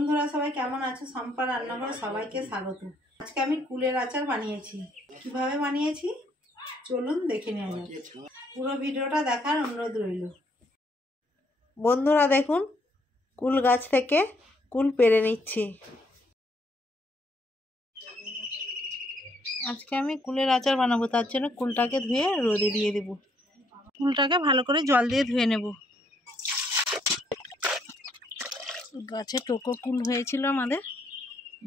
বন্ধুরা সবাই কেমন আছো? সম্পা রান্নাঘরে সবাইকে স্বাগত। আজকে আমি কুলের আচার বানিয়েছি। কিভাবে বানিয়েছি চলুন দেখে নেওয়া যাক। পুরো ভিডিওটা দেখার অনুরোধ রইল। বন্ধুরা দেখুন, কুল গাছ থেকে কুল পেড়ে নিচ্ছি। আজকে আমি কুলের আচার বানাবো, তার জন্য কুলটাকে ধুয়ে রোদে দিয়ে দেব। কুলটাকে ভালো করে জল দিয়ে ধুয়ে নেব। গাছে টোকো কুল হয়েছিল আমাদের,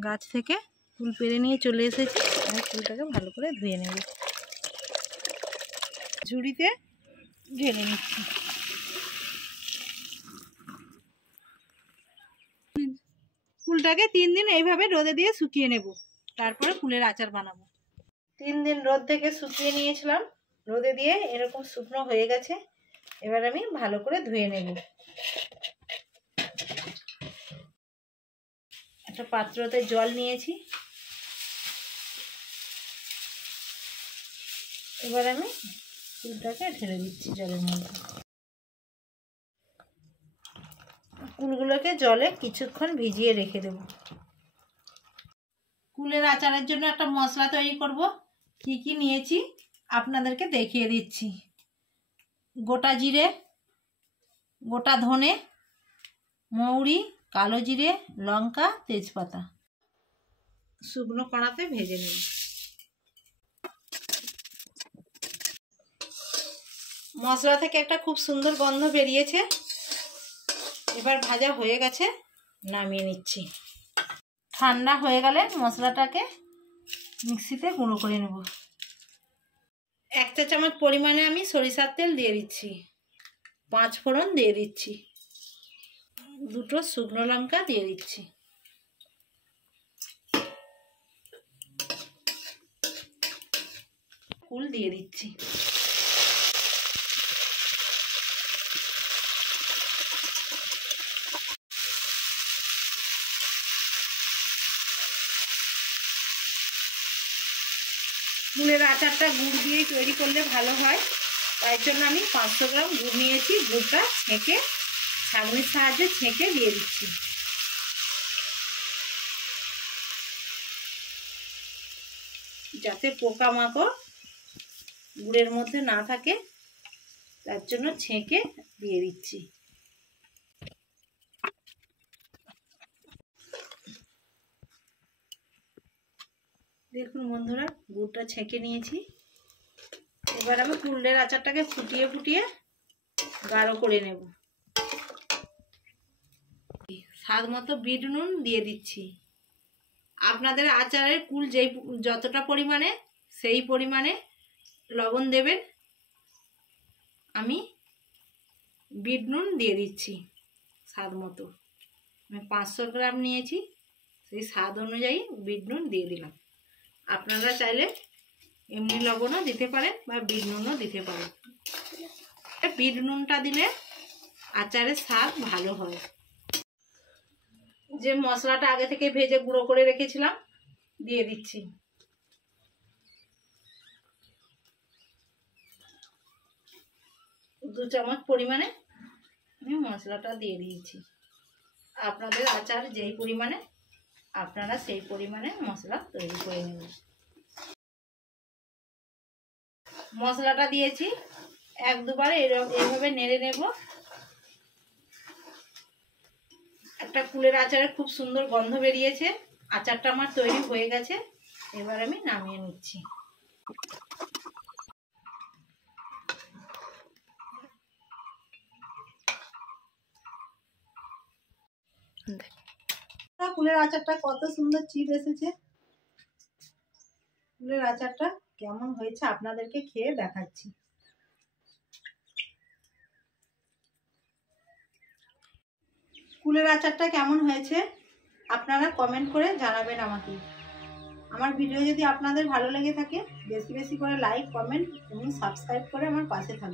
গাছ থেকে কুল পেড়ে নিয়ে চলে এসেছি। আমি কুলটাকে ভালো করে ধুয়ে নেব, ঝুড়িতে ঢেলে নিচ্ছি। কুলটাকে 3 দিন এইভাবে রোদে দিয়ে শুকিয়ে নেব, তারপরে কুলের আচার বানাবো। 3 দিন রোদ থেকে শুকিয়ে নিয়েছিলাম, রোদে দিয়ে এরকম শুকনো হয়ে গেছে। এবার আমি ভালো করে ধুয়ে নেব। একটা পাত্রতে জল নিয়েছি, এবার আমি কুলটাকে ঢেলে দিচ্ছি জলের মধ্যে। কুলগুলোকে জলে কিছুক্ষণ ভিজিয়ে রেখে দেব। কুলের আচারের জন্য একটা মশলা তৈরি করব। কি কি নিয়েছি আপনাদেরকে দেখিয়ে দিচ্ছি। গোটা জিরে, গোটা ধনে, মৌরি, কালো জিরে, লঙ্কা, তেজপাতা শুকনো কড়াতে ভেজে নেব। মশলা থেকে একটা খুব সুন্দর গন্ধ বেরিয়েছে। এবার ভাজা হয়ে গেছে, নামিয়ে নিচ্ছি। ঠান্ডা হয়ে গেলে মশলাটাকে মিক্সিতে গুঁড়ো করে নেব। 1 চা চামচ পরিমাণে আমি সরিষার তেল দিয়ে দিচ্ছি। 5 ফোড়ন দিয়ে দিচ্ছি। 2টো শুকনো লঙ্কা দিয়ে দিচ্ছি। কুল দিয়ে দিচ্ছি। গুড়ের আচারটা গুড় দিয়েই তৈরি করলে ভালো হয়, তাই জন্য আমি 500 গ্রাম গুড় নিয়েছি। গুড়টা ছেঁকে ছাঁকনির সাহায্যে ছেঁকে দিয়ে দিচ্ছি। যাতে পোকামাকড় গুড়ের মধ্যে না থাকে, তার জন্য ছেঁকে দিয়ে দিচ্ছি। দেখুন বন্ধুরা, গুড়টা ছেঁকে নিয়েছি। এবার আমি কুলের আচারটাকে ফুটিয়ে ফুটিয়ে গাঢ় করে নেব। স্বাদ মতো বিট নুন দিয়ে দিচ্ছি। আপনাদের আচারের কুল যতটা পরিমাণে, সেই পরিমাণে লবণ দেবেন। আমি বিট নুন দিয়ে দিচ্ছি স্বাদ মতো। আমি 500 গ্রাম নিয়েছি, সেই স্বাদ অনুযায়ী বিট নুন দিয়ে দিলাম। আপনারা চাইলে এমনি লবণও দিতে পারেন বা বিট নুনও দিতে পারেন। বিট নুনটা দিলে আচারের স্বাদ ভালো হয়। যে মশলাটা আগে থেকে ভেজে গুঁড়ো করে রেখেছিলাম দিয়ে দিচ্ছি। দু চামচ পরিমাণে আমি মশলাটা দিয়ে দিয়েছি। আপনাদের আচার যেই পরিমাণে, আপনারা সেই পরিমাণে মশলা তৈরি করে নেবেন। মশলাটা দিয়েছি, 1-2 বার এইভাবে নেড়ে নেব। একটা কুলের আচারের খুব সুন্দর গন্ধ বেরিয়েছে। আচারটা আমার তৈরি হয়ে গেছে। এবার আমি নামিয়ে নিচ্ছি। কুলের আচারটা কত সুন্দর চিট এসেছে। কুলের আচারটা কেমন হয়েছে আপনাদেরকে খেয়ে দেখাচ্ছি। কুলের আচারটা কেমন হয়েছে আপনারা কমেন্ট করে জানাবেন আমাকে। আমার ভিডিও যদি আপনাদের ভালো লেগে থাকে, বেশি বেশি করে লাইক, কমেন্ট এবং সাবস্ক্রাইব করে আমার পাশে থাকবেন।